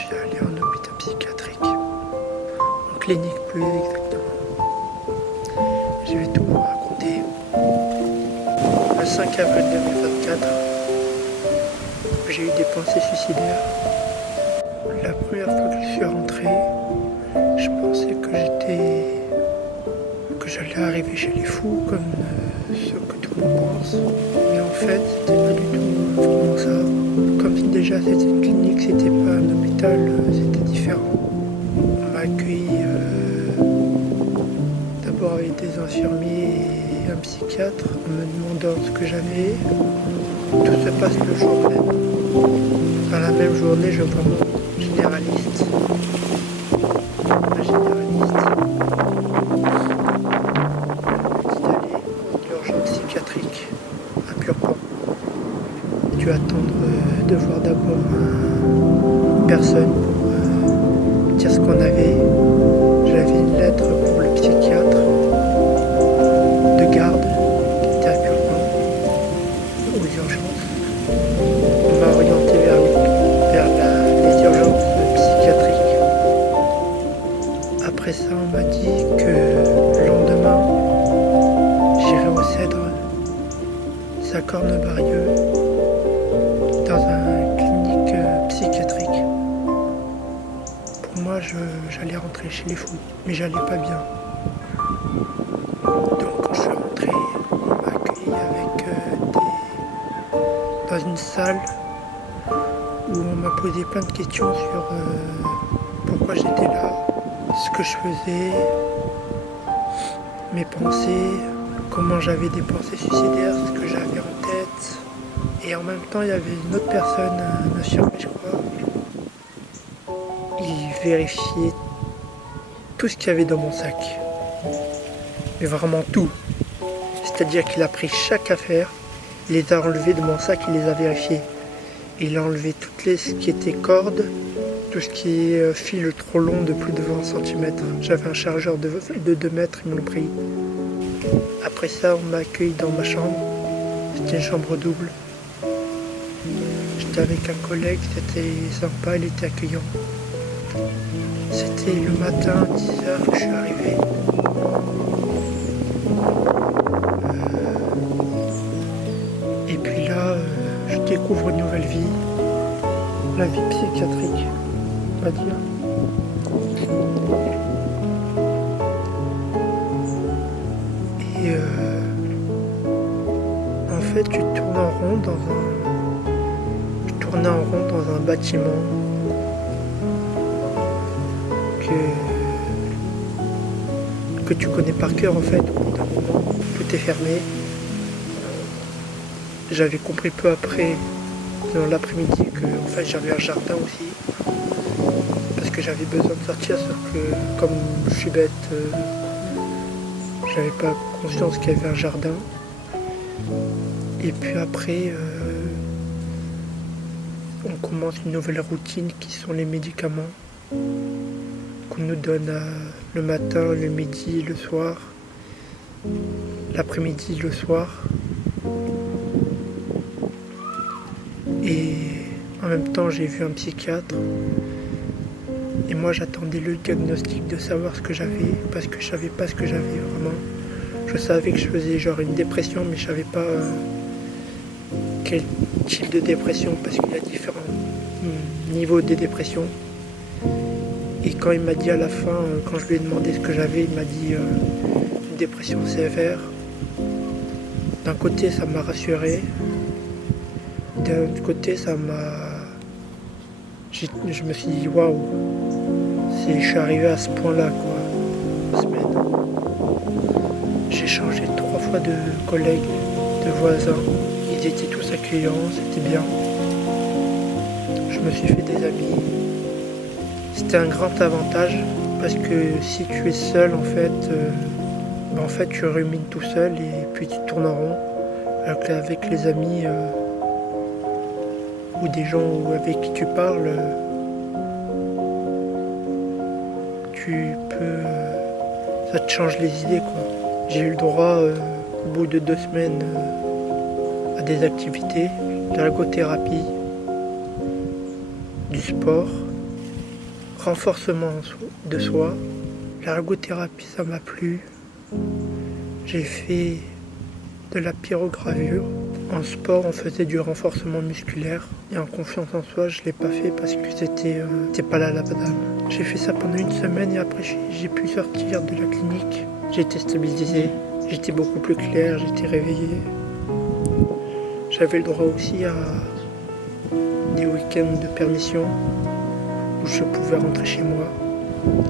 suis allé en hôpital psychiatrique, en clinique plus exactement. Je vais tout vous raconter. Le 5 avril 2024, j'ai eu des pensées suicidaires. La première fois que je suis rentré, je pensais que j'allais arriver chez les fous comme ce que tout le monde pense. Mais en fait, c'était pas du tout vraiment ça. Comme déjà c'était une clinique, c'était pas un hôpital, c'était différent. On m'a accueilli d'abord avec des infirmiers et un psychiatre en me demandant ce que j'avais. Tout se passe le jour même. Dans la même journée, je vois mon généraliste. Un généraliste. Il m'a dit d'aller en urgence psychiatrique à Purpan. J'ai dû attendre de voir d'abord une personne pour dire ce qu'on avait. J'avais une lettre pour le psychiatre de garde qui était à Purpan, aux urgences. On m'a orienté vers les urgences psychiatriques. Après ça, on m'a dit que le lendemain, j'irai au Cèdre, à Cornebarieux, dans une clinique psychiatrique. Pour moi, j'allais rentrer chez les fous, mais j'allais pas bien. Donc quand je suis rentré, on m'a accueilli dans une salle où on m'a posé plein de questions sur pourquoi j'étais là, ce que je faisais, mes pensées, comment j'avais des pensées suicidaires, ce que j'avais en tête. Et en même temps, il y avait une autre personne, un infirmier, je crois. Il vérifiait tout ce qu'il y avait dans mon sac. Mais vraiment tout. C'est-à-dire qu'il a pris chaque affaire, il les a enlevées de mon sac, il les a vérifiées. Il a enlevé ce qui était cordes, tout ce qui est fil trop long de plus de 20 cm. J'avais un chargeur de 2 mètres, ils me l'ont pris. Après ça, on m'a accueilli dans ma chambre. C'était une chambre double. J'étais avec un collègue, c'était sympa, il était accueillant. C'était le matin, 10h, que je suis arrivé. Et puis là, je découvre une nouvelle vie. La vie psychiatrique, on va dire. Et en fait, tu tournes en rond Je tournais en rond dans un bâtiment que tu connais par cœur en fait. Au bout d'un moment, tout est fermé. J'avais compris peu après, dans l'après-midi, que en fait j'avais un jardin aussi. Parce que j'avais besoin de sortir, sauf que comme je suis bête, j'avais pas conscience qu'il y avait un jardin. Et puis après, on commence une nouvelle routine qui sont les médicaments qu'on nous donne le matin, le midi, le soir, l'après-midi, le soir. Et en même temps, j'ai vu un psychiatre. Et moi, j'attendais le diagnostic de savoir ce que j'avais, parce que je savais pas ce que j'avais vraiment. Je savais que je faisais genre une dépression, mais je savais pas quel type de dépression, parce qu'il y a différents niveaux de dépression. Et quand il m'a dit à la fin, quand je lui ai demandé ce que j'avais, il m'a dit une dépression sévère. D'un côté, ça m'a rassuré. D'un autre côté, ça m'a... Je me suis dit, waouh, je suis arrivé à ce point-là, quoi, en semaine. J'ai changé 3 fois de collègues, de voisins. Ils étaient tous accueillants, c'était bien. Je me suis fait des amis. C'était un grand avantage parce que si tu es seul, en fait, tu rumines tout seul et puis tu tournes en rond. Alors qu'avec les amis ou des gens avec qui tu parles, tu peux, ça te change les idées, quoi. J'ai eu le droit au bout de 2 semaines à des activités, de l'ergothérapie, du sport. renforcement de soi. L'ergothérapie, ça m'a plu. J'ai fait de la pyrogravure. En sport, on faisait du renforcement musculaire. Et en confiance en soi, je ne l'ai pas fait parce que c'était pas la dame. J'ai fait ça pendant une semaine et après j'ai pu sortir de la clinique. J'ai été stabilisé, j'étais beaucoup plus clair, j'étais réveillé. J'avais le droit aussi à des week-ends de permission où je pouvais rentrer chez moi.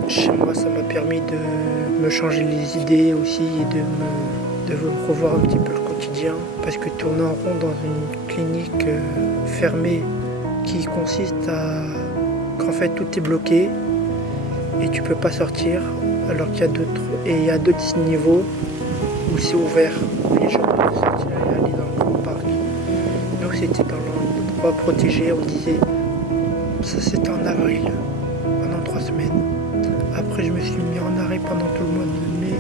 Chez moi, ça m'a permis de me changer les idées aussi et de revoir un petit peu le quotidien. Parce que tourner en rond dans une clinique fermée qui consiste à qu'en fait tout est bloqué et tu peux pas sortir, alors qu'il y a d'autres niveaux où c'est ouvert, où les gens peuvent sortir et aller dans le grand parc. Nous c'était dans l'endroit protégé, on disait, ça c'était en avril, pendant 3 semaines. Après je me suis mis en arrêt pendant tout le mois de mai,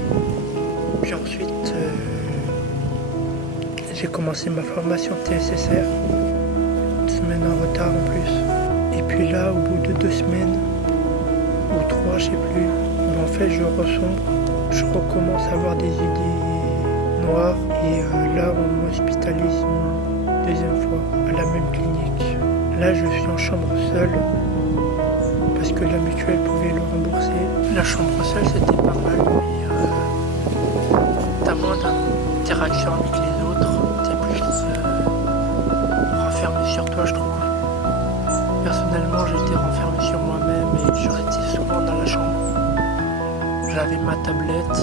puis ensuite j'ai commencé ma formation TSSR, 1 semaine en retard en plus. Et puis là, au bout de 2 semaines, ou 3, je sais plus, en fait je ressombre, je recommence à avoir des idées noires et là on m'hospitalise une deuxième fois à la même clinique. Là je suis en chambre seule parce que la mutuelle pouvait le rembourser. La chambre seule c'était pas mal, mais t'as moins d'interaction avec les autres, t'es plus renfermé sur toi je trouve. Personnellement j'étais renfermé sur moi-même et je restais souvent dans la chambre. J'avais ma tablette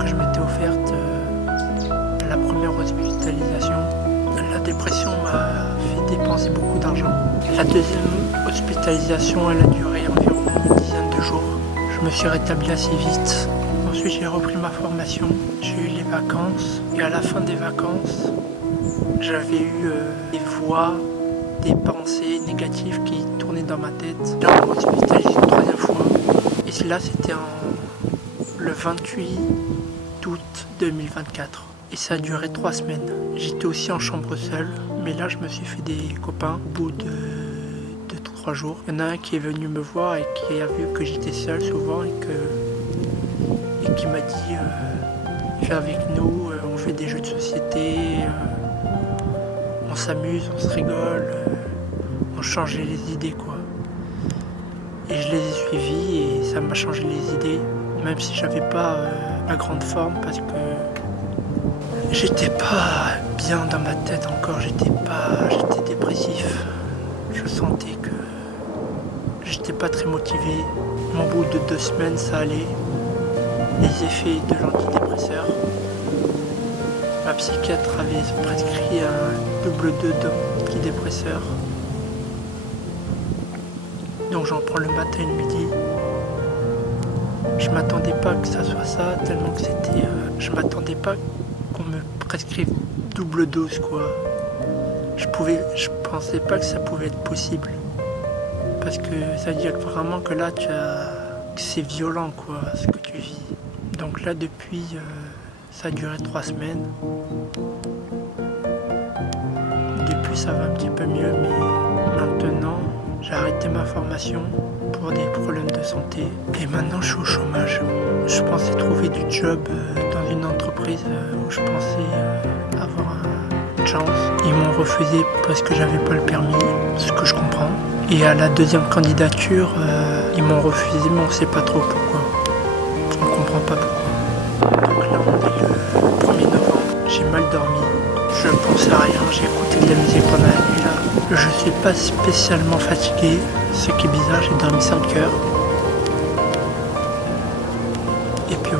que je m'étais offerte à la première hospitalisation. La dépression m'a fait dépenser beaucoup d'argent. La deuxième hospitalisation, elle a duré environ une dizaine de jours. Je me suis rétabli assez vite. Ensuite, j'ai repris ma formation. J'ai eu les vacances. Et à la fin des vacances, j'avais eu des voix, des pensées négatives qui tournaient dans ma tête. J'ai été hospitalisé une 3e fois. Et là, c'était le 28 août 2024. Et ça a duré 3 semaines. J'étais aussi en chambre seule, mais là je me suis fait des copains au bout de 3 jours. Il y en a un qui est venu me voir et qui a vu que j'étais seul souvent et qui m'a dit viens avec nous, on fait des jeux de société, on s'amuse, on se rigole, on change les idées quoi. Et je les ai suivis et ça m'a changé les idées, même si j'avais pas la grande forme parce que j'étais pas bien dans ma tête encore, j'étais dépressif. Je sentais que j'étais pas très motivé. Au bout de 2 semaines, ça allait. Les effets de l'antidépresseur. Ma psychiatre avait prescrit un double 2 d'antidépresseur. Donc j'en prends le matin et le midi. Je m'attendais pas que ça soit ça, tellement que c'était... je m'attendais pas qu'on me prescrive double dose quoi. Je pensais pas que ça pouvait être possible. Parce que ça veut dire vraiment que là que c'est violent quoi ce que tu vis. Donc là depuis ça a duré 3 semaines. Depuis ça va un petit peu mieux mais maintenant j'ai arrêté ma formation pour des problèmes de santé et maintenant je suis au chômage. Je pensais trouver du job dans une entreprise où je pensais avoir une chance. Ils m'ont refusé parce que j'avais pas le permis, ce que je comprends. Et à la 2e candidature, ils m'ont refusé mais on sait pas trop pourquoi. On comprend pas pourquoi. Donc là on est le 1er novembre, j'ai mal dormi. Je ne pensais à rien, j'ai écouté de la musique pendant la nuit là. Je suis pas spécialement fatigué, ce qui est bizarre, j'ai dormi 5 heures. Et puis